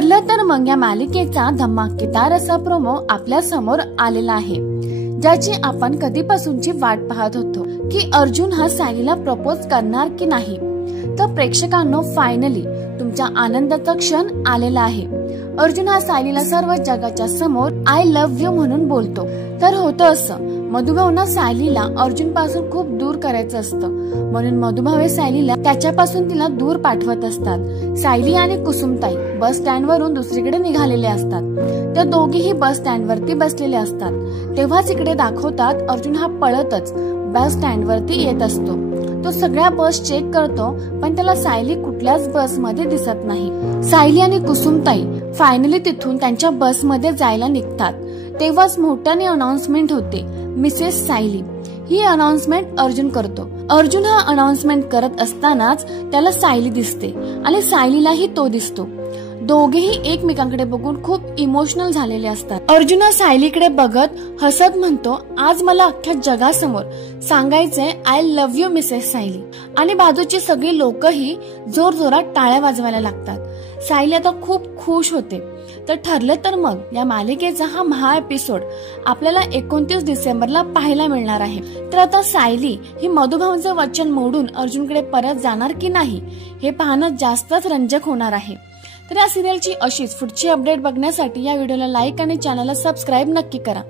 ठरलं तर मग या मालिकेचा धमाकेदार असा प्रोमो आपल्या समोर आलेला आहे, ज्याची आपण कधीपासूनची वाट पाहत होतो की अर्जुन हा सायलीला प्रपोज करणार की नाही। तर प्रेक्षकांनो, फायनली तुमच्या आनंदाचा क्षण आलेला आहे। अर्जुन हा सायलीला सर्व जगाच्या समोर आय लव्ह यू म्हणून बोलतो। तर होतं असं, मधुभावना सायलीला अर्जुन पासून खूप दूर करायचं असतं, म्हणून मधुभावे सायलीला त्याच्यापासून तिला दूर पाठवत असतात। सायली आणि कुसुमताई बस स्टँड वरून दुसरीकडे निघालेले असतात। त्या दोघेही बस स्टँड वरती बसलेले असतात। तेव्हाच इकडे दाखवतात अर्जुन हा पळतच बस स्टँड वरती येत असतो। तो सगळ्या बस चेक करतो, पण त्याला सायली कुठल्याच बस मध्ये दिसत नाही। सायली आणि कुसुमताई फायनली तिथून त्यांच्या बस मध्ये जायला निघतात। तेव्हाच मोठ्याने अनाउन्समेंट होते, मिसेस सायली। ही अनाउन्समेंट अर्जुन करतो। अर्जुन हा अनाउन्समेंट करत असतानाच त्याला सायली दिसते आणि सायलीलाही तो दिसतो। दोघेही एकमेकांकडे बघून खूप इमोशनल झालेले असतात। अर्जुन हा सायलीकडे बघत हसत म्हणतो, आज मला अख्ख्या जगासमोर सांगायचंय I love you Mrs Sayali. आणि बाजूची सगळी लोकही जोर जोरात टाळ्या वाजवायला लागतात। सायली आता खूप खुश होते। तर ठरलं तर मग या मालिकेचा हा महा एपिसोड आपल्याला 29 डिसेंबरला पाहायला मिळणार आहे। तर आता सायली ही मधुभावचं वचन मोडून अर्जुनकडे परत जाणार की नाही, हे पाहणं जास्तच रंजक होणार आहे। तर या सिरियलची अशीच पुढची अपडेट बघण्यासाठी या व्हिडिओला लाईक आणि चॅनलला सबस्क्राईब नक्की करा।